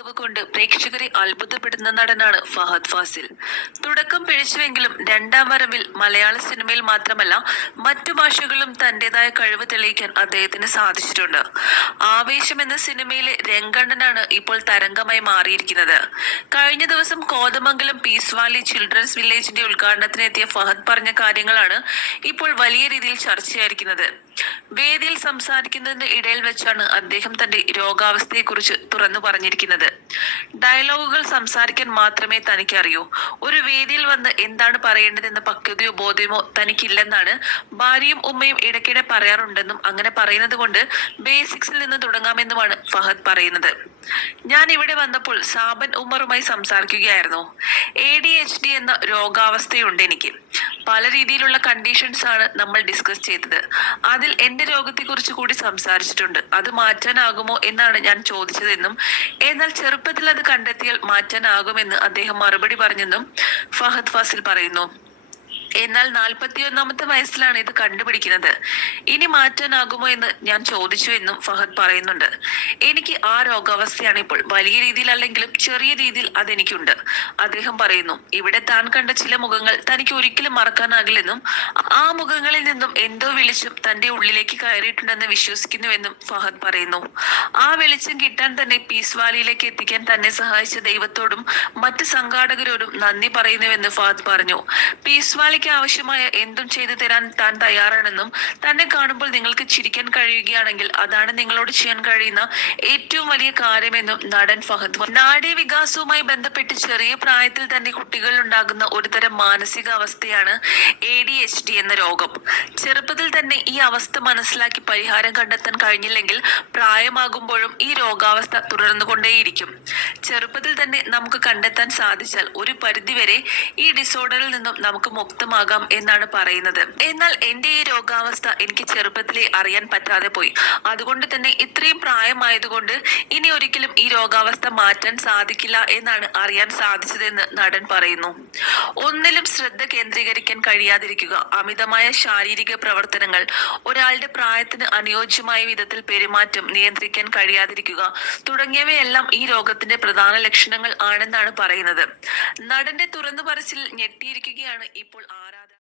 മികവ് കൊണ്ട് പ്രേക്ഷകരെ അത്ഭുതപ്പെടുന്ന നടനാണ് ഫഹദ് ഫാസിൽ. തുടക്കം പിഴച്ചുവെങ്കിലും രണ്ടാം വരവിൽ മലയാള സിനിമയിൽ മാത്രമല്ല മറ്റു ഭാഷകളും തന്റേതായ കഴിവ് തെളിയിക്കാൻ അദ്ദേഹത്തിന് സാധിച്ചിട്ടുണ്ട്. ആവേശം എന്ന സിനിമയിലെ രംഗണ്ണനാണ് ഇപ്പോൾ തരംഗമായി മാറിയിരിക്കുന്നത്. കഴിഞ്ഞ ദിവസം കോതമംഗലം പീസ് വാലി ചിൽഡ്രൻസ് വില്ലേജിന്റെ ഉദ്ഘാടനത്തിനെത്തിയ ഫഹദ് പറഞ്ഞ കാര്യങ്ങളാണ് ഇപ്പോൾ വലിയ രീതിയിൽ ചർച്ചയായിരിക്കുന്നത്. വേദിയിൽ സംസാരിക്കുന്നതിന് ഇടയിൽ വെച്ചാണ് അദ്ദേഹം തന്റെ രോഗാവസ്ഥയെക്കുറിച്ച് തുറന്നു പറഞ്ഞിരിക്കുന്നത്. ഡയലോഗുകൾ സംസാരിക്കാൻ മാത്രമേ തനിക്ക് അറിയൂ ഒരു വേദിയിൽ വന്ന് എന്താണ് പറയേണ്ടതെന്ന പക്വതയോ ബോധ്യമോ തനിക്കില്ലെന്നാണ് ഭാര്യയും ഉമ്മയും ഇടയ്ക്കിടെ പറയാറുണ്ടെന്നും അങ്ങനെ പറയുന്നത് കൊണ്ട് ബേസിക്സിൽ നിന്ന് തുടങ്ങാമെന്നുമാണ് ഫഹദ് പറയുന്നത്. ഞാൻ ഇവിടെ വന്നപ്പോൾ സാബൻ ഉമറുമായി സംസാരിക്കുകയായിരുന്നു. എ ഡി എച്ച് ഡി എന്ന രോഗാവസ്ഥയുണ്ട് എനിക്ക്. പല രീതിയിലുള്ള കണ്ടീഷൻസ് ആണ് നമ്മൾ ഡിസ്കസ് ചെയ്തത്. അതിൽ എന്റെ രോഗത്തെക്കുറിച്ച് കൂടി സംസാരിച്ചിട്ടുണ്ട്. അത് മാറ്റാനാകുമോ എന്നാണ് ഞാൻ ചോദിച്ചതെന്നും എന്നാൽ ചെറുപ്പത്തിൽ അത് കണ്ടെത്തിയാൽ മാറ്റാനാകുമെന്ന് അദ്ദേഹം മറുപടി പറഞ്ഞെന്നും ഫഹദ് ഫാസിൽ പറയുന്നു. എന്നാൽ നാൽപ്പത്തിയൊന്നാമത്തെ വയസ്സിലാണ് ഇത് കണ്ടുപിടിക്കുന്നത്. ഇനി മാറ്റാനാകുമോ എന്ന് ഞാൻ ചോദിച്ചു എന്നും ഫഹദ് പറയുന്നുണ്ട്. എനിക്ക് ആ രോഗാവസ്ഥയാണ് ഇപ്പോൾ വലിയ രീതിയിൽ അല്ലെങ്കിലും ചെറിയ രീതിയിൽ അതെനിക്കുണ്ട്. അദ്ദേഹം പറയുന്നു ഇവിടെ താൻ കണ്ട ചില മുഖങ്ങൾ തനിക്ക് ഒരിക്കലും മറക്കാനാകില്ലെന്നും ആ മുഖങ്ങളിൽ നിന്നും എന്തോ വെളിച്ചം തന്റെ ഉള്ളിലേക്ക് കയറിയിട്ടുണ്ടെന്ന് വിശ്വസിക്കുന്നുവെന്നും ഫഹദ് പറയുന്നു. ആ വെളിച്ചം കിട്ടാൻ തന്നെ പീസ് വാലിയിലേക്ക് എത്തിക്കാൻ തന്നെ സഹായിച്ച ദൈവത്തോടും മറ്റ് സംഘാടകരോടും നന്ദി പറയുന്നുവെന്ന് ഫഹദ് പറഞ്ഞു. പീസ് വാലിക്ക് ആവശ്യമായ എന്തും ചെയ്തു തരാൻ താൻ തയ്യാറാണെന്നും തന്നെ കാണുമ്പോൾ നിങ്ങൾക്ക് ചിരിക്കാൻ കഴിയുകയാണെങ്കിൽ അതാണ് നിങ്ങളോട് ചെയ്യാൻ കഴിയുന്ന ഏറ്റവും വലിയ കാര്യമെന്നും നടൻ ഫഹദ്. നാഡീ വികാസവുമായി ബന്ധപ്പെട്ട് ചെറിയ പ്രായത്തിൽ തന്നെ കുട്ടികളിൽ ഉണ്ടാകുന്ന ഒരുതരം മാനസികാവസ്ഥയാണ് എ ഡി എച്ച് ഡി എന്ന രോഗം ചെറുപ്പത്തിൽ തന്നെ ഈ അവസ്ഥ മനസ്സിലാക്കി പരിഹാരം കണ്ടെത്താൻ കഴിഞ്ഞില്ലെങ്കിൽ പ്രായമാകുമ്പോഴും ഈ രോഗാവസ്ഥ തുടർന്നുകൊണ്ടേയിരിക്കും ചെറുപ്പത്തിൽ തന്നെ നമുക്ക് കണ്ടെത്താൻ സാധിച്ചാൽ ഒരു പരിധിവരെ ഈ ഡിസോർഡറിൽ നിന്നും നമുക്ക് മുക്തമാകാം എന്നാണ് പറയുന്നത്. എന്നാൽ എന്റെ ഈ രോഗാവസ്ഥ എനിക്ക് ചെറുപ്പത്തിലേ അറിയാൻ പറ്റാതെ പോയി. അതുകൊണ്ട് തന്നെ ഇത്രയും പ്രായമായതുകൊണ്ട് ഇനി ഒരിക്കലും ഈ രോഗാവസ്ഥ മാറ്റാൻ സാധിക്കില്ല എന്നാണ് അറിയാൻ സാധിച്ചതെന്ന് നടൻ പറയുന്നു. ഒന്നിലും ശ്രദ്ധ കേന്ദ്രീകരിക്കാൻ കഴിയാതിരിക്കുക. അമിതമായ ശാരീരിക പ്രവർത്തനങ്ങൾ ഒരാളുടെ പ്രായത്തിന് അനുയോജ്യമായ വിധത്തിൽ പെരുമാറ്റം നിയന്ത്രിക്കാൻ കഴിയാതിരിക്കുക തുടങ്ങിയവയെല്ലാം ഈ രോഗത്തിന്റെ പ്രധാന ലക്ഷണങ്ങൾ ആണെന്നാണ് പറയുന്നത്. നടന്റെ തുറന്നു പറച്ചിൽ ഞെട്ടിയിരിക്കുകയാണ് ഇപ്പോൾ ആരാധന